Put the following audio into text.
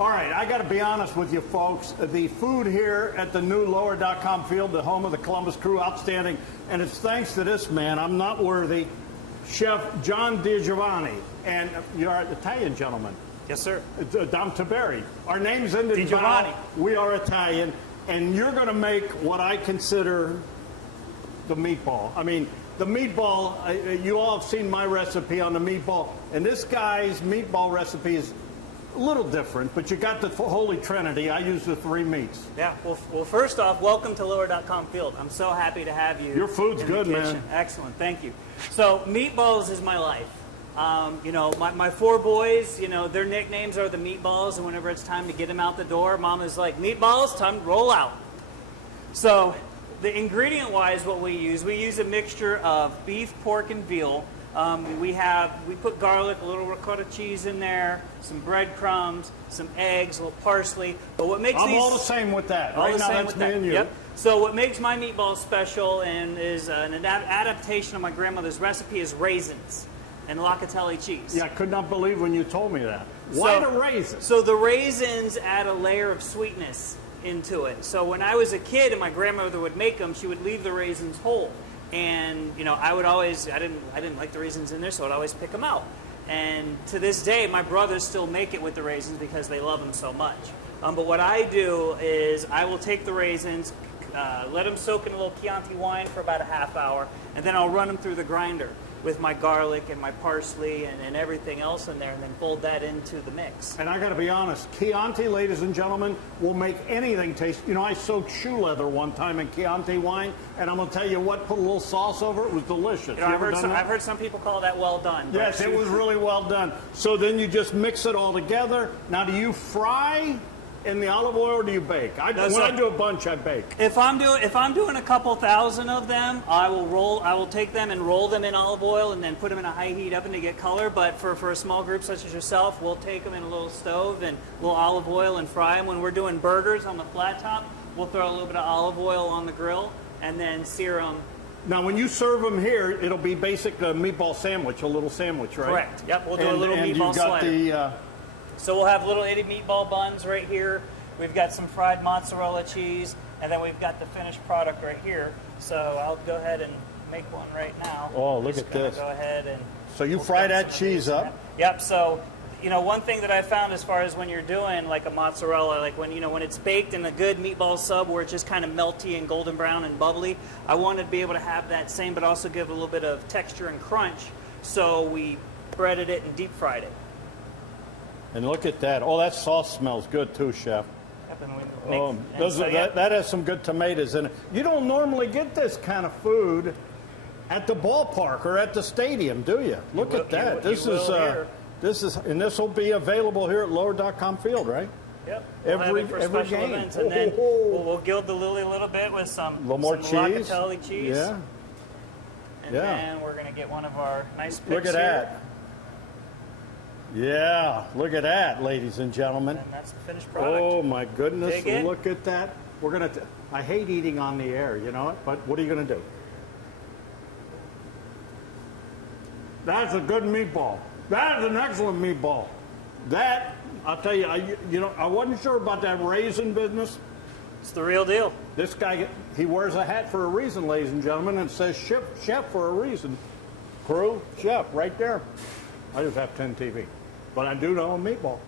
All right, I got to be honest with you folks. The food here at the new Lower.com field, the home of the Columbus Crew, outstanding. And it's thanks to this man, I'm not worthy, Chef John DiGiovanni. And you're an Italian gentleman. Yes, sir. Dom Tiberi. Our name's in the DiGiovanni. We are Italian. And you're going to make what I consider the meatball. I mean, the meatball, you all have seen my recipe on the meatball. And this guy's meatball recipe is a little different, but you got the Holy Trinity. I use the 3 meats. Yeah, well, first off, welcome to Lower.com Field. I'm so happy to have you. Your food's good, man. Excellent, thank you. So, meatballs is my life. You know, my 4 boys, you know, their nicknames are the Meatballs, and whenever it's time to get them out the door, Mama's like, Meatballs, time to roll out. So, the ingredient-wise, what we use a mixture of beef, pork, and veal. We put garlic, a little ricotta cheese in there, some breadcrumbs, some eggs, a little parsley. But what makes I'm all the same with that. Right now, that's me and you. Yep. So what makes my meatballs special and is an adaptation of my grandmother's recipe is raisins and locatelli cheese. Yeah, I could not believe when you told me that. Why the raisins? So the raisins add a layer of sweetness into it. So when I was a kid and my grandmother would make them, she would leave the raisins whole. And you know, I didn't like the raisins in there, so I'd always pick them out. And to this day, my brothers still make it with the raisins because they love them so much. But what I do is I will take the raisins, let them soak in a little Chianti wine for about a half hour, and then I'll run them through the grinder with my garlic and my parsley and everything else in there, and then fold that into the mix. And I got to be honest, Chianti, ladies and gentlemen, will make anything taste. You know, I soaked shoe leather one time in Chianti wine, and I'm going to tell you what, put a little sauce over it, it was delicious. You know, I've heard some people call that well done. Yes, it was really well done. So then you just mix it all together. Now, do you fry in the olive oil, or do you bake? When I do a bunch, I bake. If I'm doing a couple thousand of them, I will take them and roll them in olive oil and then put them in a high heat oven to get color. But for a small group such as yourself, we'll take them in a little stove and a little olive oil and fry them. When we're doing burgers on the flat top, we'll throw a little bit of olive oil on the grill and then sear them. Now, when you serve them here, it'll be basic meatball sandwich, a little sandwich, right? Correct. Yep. We'll do a little meatball slider. So we'll have little itty meatball buns right here. We've got some fried mozzarella cheese, and then we've got the finished product right here. So I'll go ahead and make one right now. Oh, look at this. Go ahead and. So you fry that cheese up? Yep. So, you know, one thing that I found as far as when you're doing like a mozzarella, like when it's baked in a good meatball sub where it's just kind of melty and golden brown and bubbly, I wanted to be able to have that same, but also give a little bit of texture and crunch. So we breaded it and deep fried it. And look at that. Oh, that sauce smells good too, Chef. That has some good tomatoes in it. You don't normally get this kind of food at the ballpark or at the stadium, do you? Look at that. This is, and this will be available here at Lower.com Field, right? Yep. Every game. Events, and then we'll gild the lily a little bit with some more cheese. Locatelli cheese. Yeah. And then we're going to get one of our nice picks. Look at that. Yeah, look at that, ladies and gentlemen. And that's the finished product. Oh my goodness, look at that. We're gonna. I hate eating on the air, you know, but what are you gonna do? That's a good meatball. That is an excellent meatball. That, I'll tell you, I wasn't sure about that raisin business. It's the real deal. This guy, he wears a hat for a reason, ladies and gentlemen, and it says chef for a reason. Crew, chef, right there. I just have 10 TV. But I do know a meatball.